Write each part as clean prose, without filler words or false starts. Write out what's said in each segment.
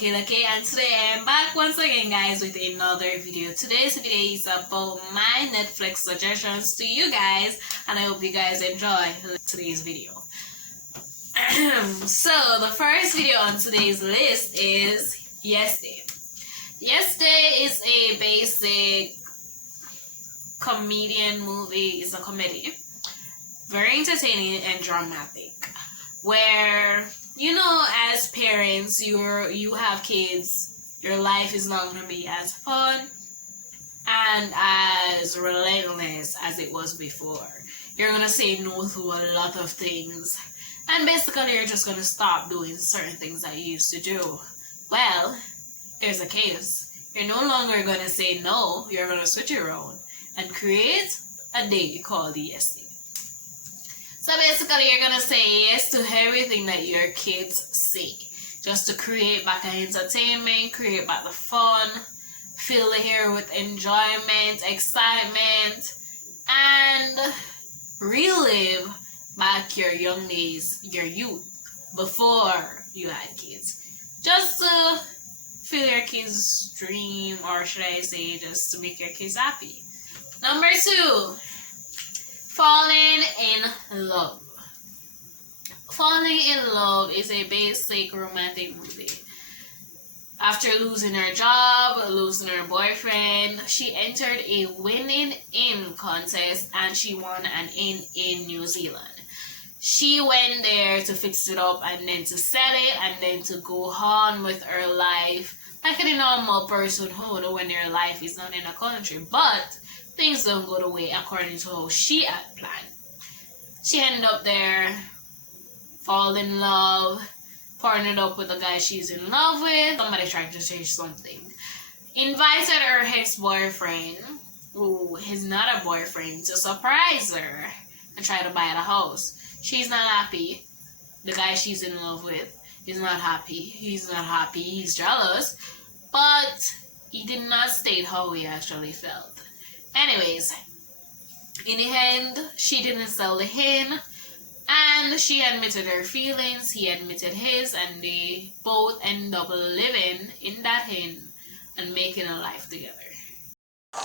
Lucky, and today I'm back once again, guys, with another video. Today's video is about my Netflix suggestions to you guys, and I hope you guys enjoy today's video. So the first video on today's list is Yes Day. Yes Day is a basic comedian movie. It's a comedy, very entertaining and dramatic, where, you know, as parents, you have kids, your life is not going to be as fun and as relentless as it was before. You're going to say no to a lot of things, and basically you're just going to stop doing certain things that you used to do. Well, here's a case. You're no longer going to say no, you're going to switch it around and create a day called the Yes Day. So basically, you're going to say yes to everything that your kids say, just to create back the entertainment, create back the fun, fill the air with enjoyment, excitement, and relive back your young days, your youth, before you had kids. Just to fill your kids' dream, or should I say, just to make your kids happy. Number 2. Falling in Love. Falling in Love is a basic romantic movie. After losing her job, losing her boyfriend, she entered a winning in contest and she won an in New Zealand. She went there to fix it up and then to sell it and then to go on with her life like a normal person would when their life is not in a country. But things don't go the way according to how she had planned. She ended up there, fall in love, partnered up with the guy she's in love with. Somebody tried to change something. Invited her ex-boyfriend, who is not a boyfriend, to surprise her and try to buy the house. She's not happy. The guy she's in love with is not happy. He's not happy. He's jealous. But he did not state how he actually felt. Anyways, in the end, she didn't sell the hen, and she admitted her feelings, he admitted his, and they both end up living in that hen and making a life together.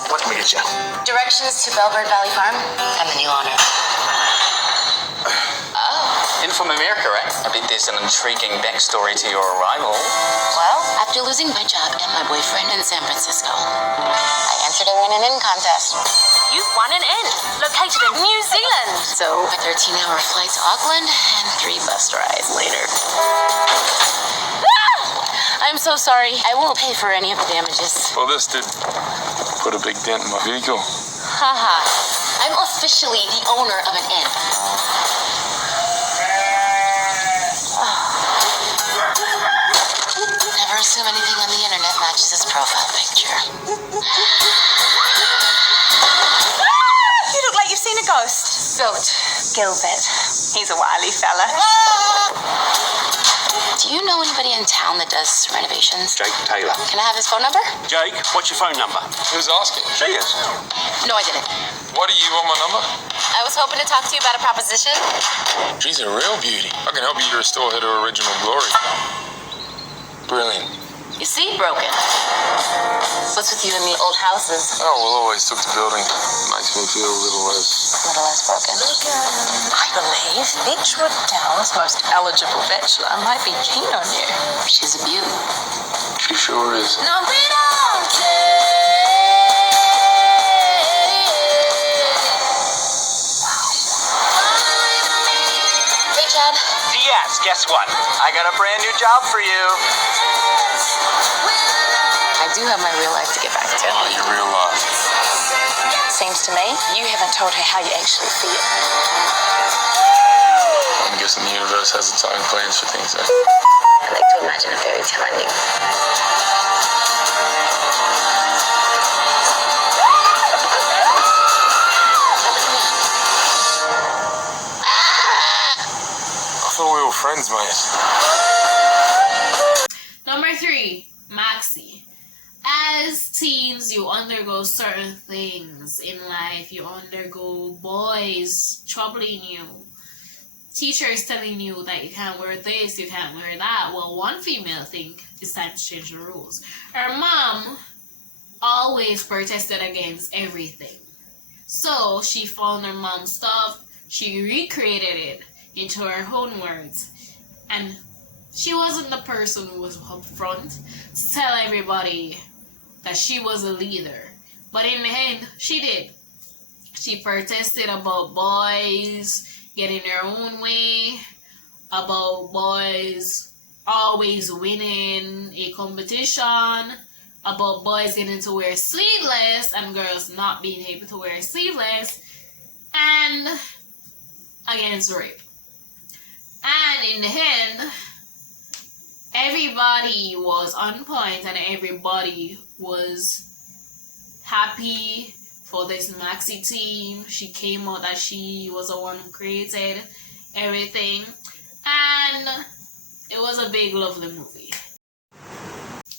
What can we get you? Directions to Belbird Valley Farm. I'm the new owner. In from America, right? I bet there's an intriguing backstory to your arrival. Well, after losing my job and my boyfriend in San Francisco, I entered a win-in contest. You've won an inn, located in New Zealand. So, a 13-hour flight to Auckland and 3 bus rides later. I'm so sorry. I won't pay for any of the damages. Well, this did put a big dent in my vehicle. Haha. I'm officially the owner of an inn. Never assume anything on the internet matches his profile picture. You look like you've seen a ghost. Goat. Gilbert. He's a wily fella. Do you know anybody in town that does renovations? Jake Taylor. Can I have his phone number? Jake, what's your phone number? Who's asking? She is. No, I didn't. Why do you want my number? I was hoping to talk to you about a proposition. She's a real beauty. I can help you restore her to original glory. Brilliant. You see, broken. What's with you and the old houses? Oh, well, always took to building. Makes me feel a little less. A little less broken. I believe Beechwood Down's most eligible bachelor might be keen on you. She's a beaut. She sure is. No, we don't Hey, Chad. Yes, guess what? I got a brand new job for you. I do have my real life to get back to. Oh, your real life. Seems to me you haven't told her how you actually feel. I'm guessing the universe has its own plans for things, eh? I like to imagine a fairy tale ending. I thought we were friends, mate. Number 3, Maxi. As teens, you undergo certain things in life. You undergo boys troubling you, teachers telling you that you can't wear this, you can't wear that. Well, one female think it's time to change the rules. Her mom always protested against everything. So she found her mom's stuff, she recreated it into her own words. And she wasn't the person who was up front to tell everybody that she was a leader. But in the end, she did. She protested about boys getting their own way, about boys always winning a competition, about boys getting to wear sleeveless and girls not being able to wear sleeveless, and against rape. And in the end, everybody was on point and everybody was happy for this Maxi team. She came out that she was the one who created everything, and it was a big lovely movie.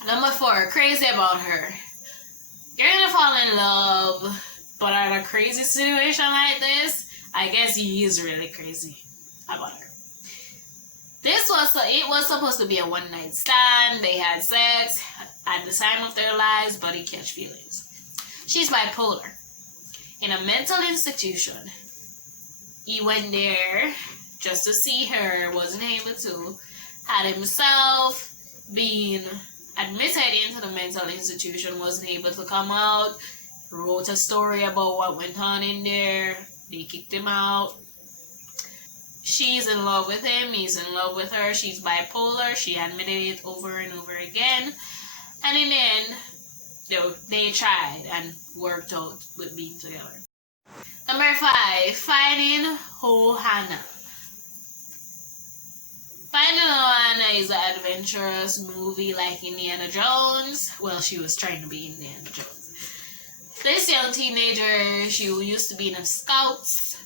Number 4, crazy about her. You're gonna fall in love, but at a crazy situation like this, I guess he is really crazy about her. It was supposed to be a one-night stand. They had sex at the time of their lives, but he catch feelings. She's bipolar. In a mental institution. He went there just to see her, wasn't able to. Had himself been admitted into the mental institution, wasn't able to come out. Wrote a story about what went on in there. They kicked him out. She's in love with him, he's in love with her. She's bipolar. She admitted it over and over again. And in the end, they tried and worked out with being together. Number 5, Finding Ohana. Finding Ohana is an adventurous movie like Indiana Jones. Well, she was trying to be Indiana Jones. This young teenager, she used to be in the Scouts.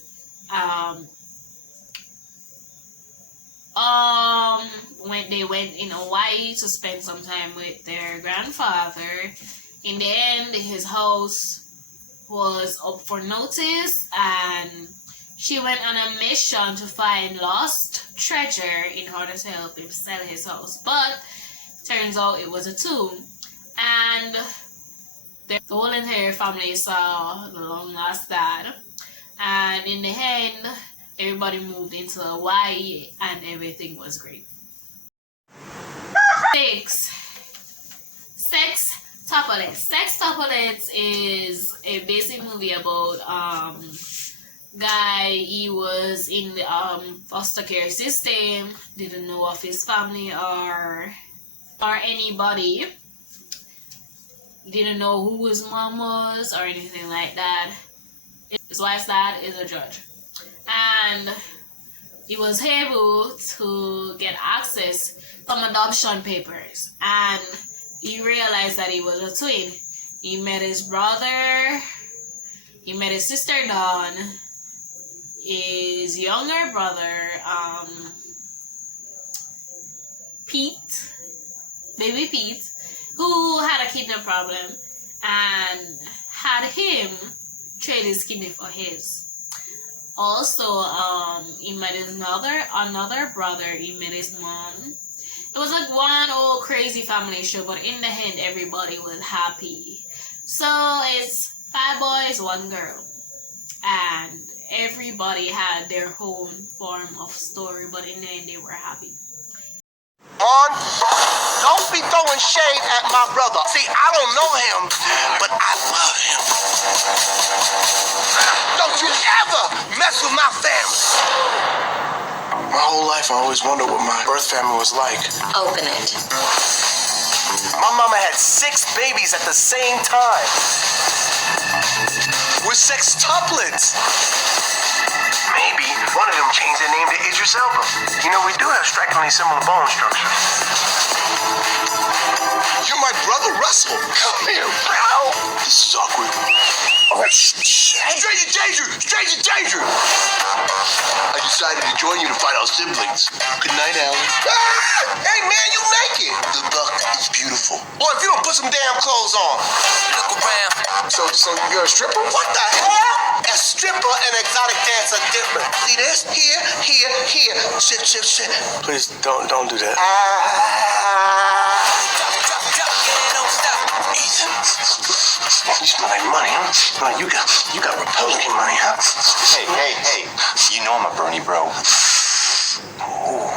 When they went in Hawaii to spend some time with their grandfather. In the end, his house was up for notice and she went on a mission to find lost treasure in order to help him sell his house. But turns out it was a tomb, and the whole entire family saw the long lost dad, and in the end everybody moved into Hawaii and everything was great. 6. Sextuplets is a basic movie about guy. He was in the foster care system, didn't know of his family or anybody, didn't know who his mom was or anything like that. His wife's dad is a judge, and he was able to get access to some adoption papers, and he realized that he was a twin. He met his brother, he met his sister Dawn, his younger brother, baby Pete, who had a kidney problem, and had him trade his kidney for his. Also, he met another brother, he met his mom. It was like one old crazy family show, but in the end, everybody was happy. So it's 5 boys, 1 girl, and everybody had their own form of story, but in the end, they were happy. Don't be throwing shade at my brother. See, I don't know him, but I love him. Don't you ever mess with my family. My whole life, I always wondered what my birth family was like. Open it. My mama had 6 babies at the same time. We're sextuplets. Maybe one of them changed their name to Idris Elba. You know, we do have strikingly similar bone structure. You're my brother, Russell. Come here, bro. This is awkward. Oh, stranger danger! Stranger danger! I decided to join you to fight our siblings. Good night, Alan. Ah! Hey, man, you naked. The buck is beautiful. Boy, if you don't put some damn clothes on. Look around. So you're a stripper? What the hell? A stripper and exotic dance are different. See this? Here. Shit. Please don't do that. like money, huh? Well, you got Republican money, huh? Hey. You know I'm a Bernie bro. Ooh,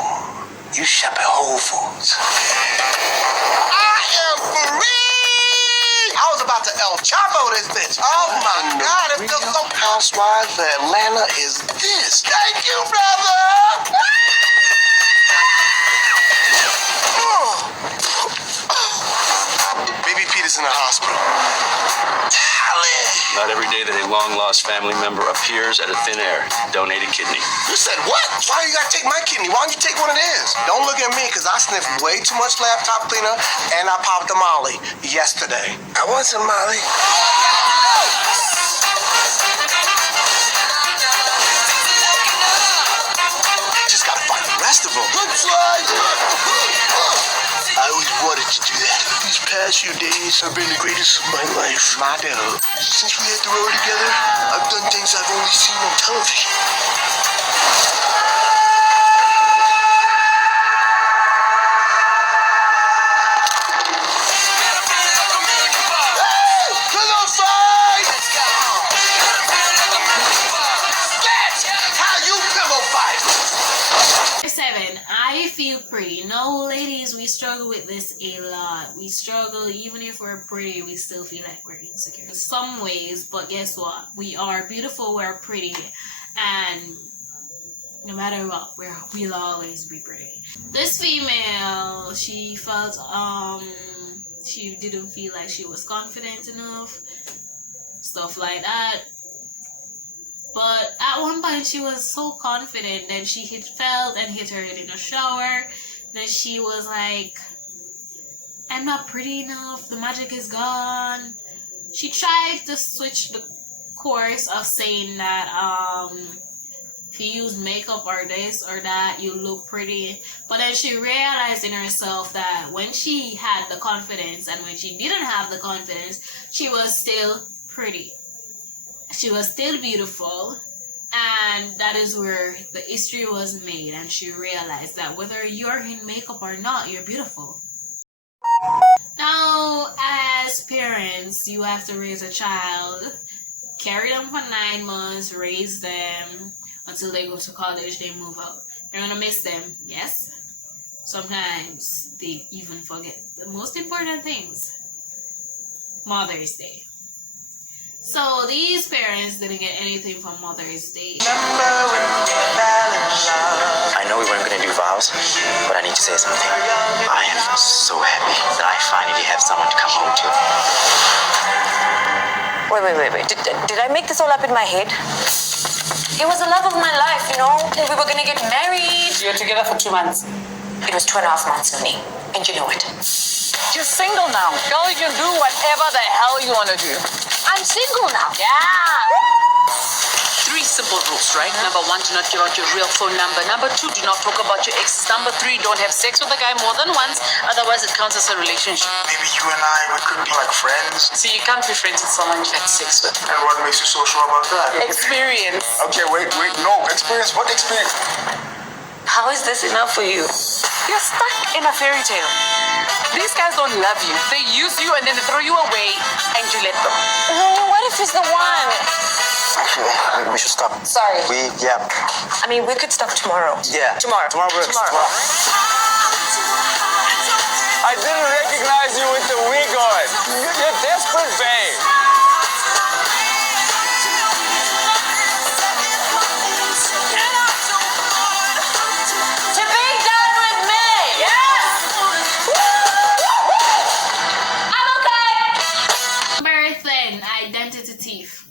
you shop at Whole Foods. I am free! I was about to El Chapo this bitch. Oh my God, it feels so Housewives of Atlanta is this. Thank you, brother! Baby Peter's in the hospital. Not every day that a long-lost family member appears out of thin air. Donate a kidney. You said what? Why you gotta take my kidney? Why don't you take one of theirs? Don't look at me, because I sniffed way too much laptop cleaner and I popped a Molly yesterday. I want some Molly. Just gotta find the rest of them. Good slide! I always wanted to do that. These past few days have been the greatest of my life. My dog. Since we hit the road together, I've done things I've only seen on television. I feel pretty. No, ladies, we struggle with this a lot. We struggle, even if we're pretty, we still feel like we're insecure in some ways. But guess what? We are beautiful, we're pretty, and no matter what, we'll always be pretty. This female, she felt she didn't feel like she was confident enough, stuff like that. But at one point she was so confident that she fell and hit her head in a shower. Then she was like, I'm not pretty enough, the magic is gone. She tried to switch the course of saying that if you use makeup or this or that, you look pretty. But then she realized in herself that when she had the confidence and when she didn't have the confidence, she was still pretty. She was still beautiful, and that is where the history was made, and she realized that whether you're in makeup or not, you're beautiful. Now, as parents, you have to raise a child, carry them for 9 months, raise them until they go to college, they move out. You're gonna miss them, yes? Sometimes they even forget the most important things. Mother's Day. So these parents didn't get anything from Mother's Day. I know we weren't going to do vows, but I need to say something. I am so happy that I finally have someone to come home to. Wait. Did I make this all up in my head? He was the love of my life, you know? We were gonna get married. You're together for 2 months. It was 2.5 months, Noni. And you know it. You're single now. Girl, you can do whatever the hell you want to do. I'm single now. Yeah. 3 simple rules, right? Number 1, do not give out your real phone number. Number 2, do not talk about your exes. Number 3, don't have sex with a guy more than once. Otherwise, it counts as a relationship. Maybe you and I, we could be like friends. See, you can't be friends with someone you've had sex with. And what makes you so sure about that? Experience. Okay, wait, no. Experience? What experience? How is this enough for you? You're stuck in a fairy tale. These guys don't love you. They use you and then they throw you away and you let them. What if he's the one? Actually, we should stop. Sorry. I mean, we could stop tomorrow. Yeah. Tomorrow works. Tomorrow. I didn't recognize you with the wig on. You're desperate, babe. To be done with me! Yes! I'm okay! Marathon identity thief.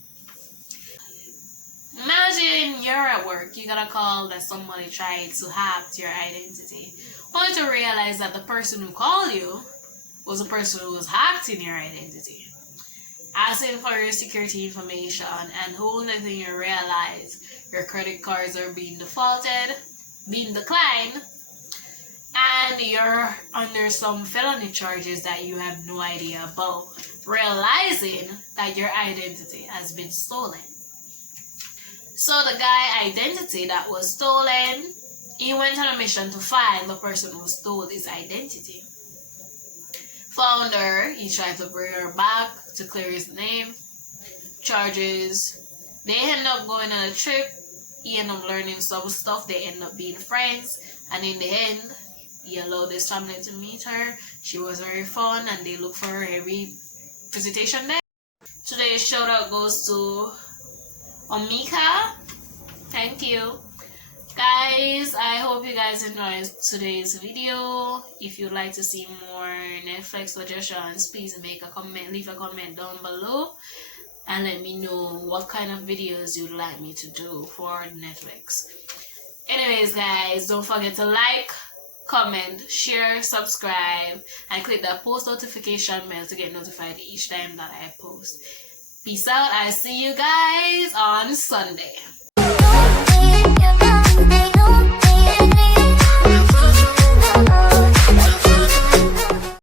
Imagine you're at work, you got a call that somebody tried to hack your identity. Only to realize that the person who called you was the person who was hacking your identity. Asking for your security information, and whole other thing you realize your credit cards are being defaulted, being declined, and you're under some felony charges that you have no idea about, realizing that your identity has been stolen. So the guy identity that was stolen, he went on a mission to find the person who stole his identity. Found her, he tried to bring her back to clear his name, charges. They end up going on a trip. He end up learning some stuff. They end up being friends, and in the end, he allowed his family to meet her. She was very fun, and they look for her every visitation there. Today's shout out goes to Omika. Thank you. Guys, I hope you guys enjoyed today's video. If you'd like to see more Netflix suggestions, please make a comment, leave a comment down below, and let me know what kind of videos you'd like me to do for Netflix. Anyways, guys, don't forget to like, comment, share, subscribe, and click that post notification bell to get notified each time that I post. Peace out. I'll see you guys on Sunday.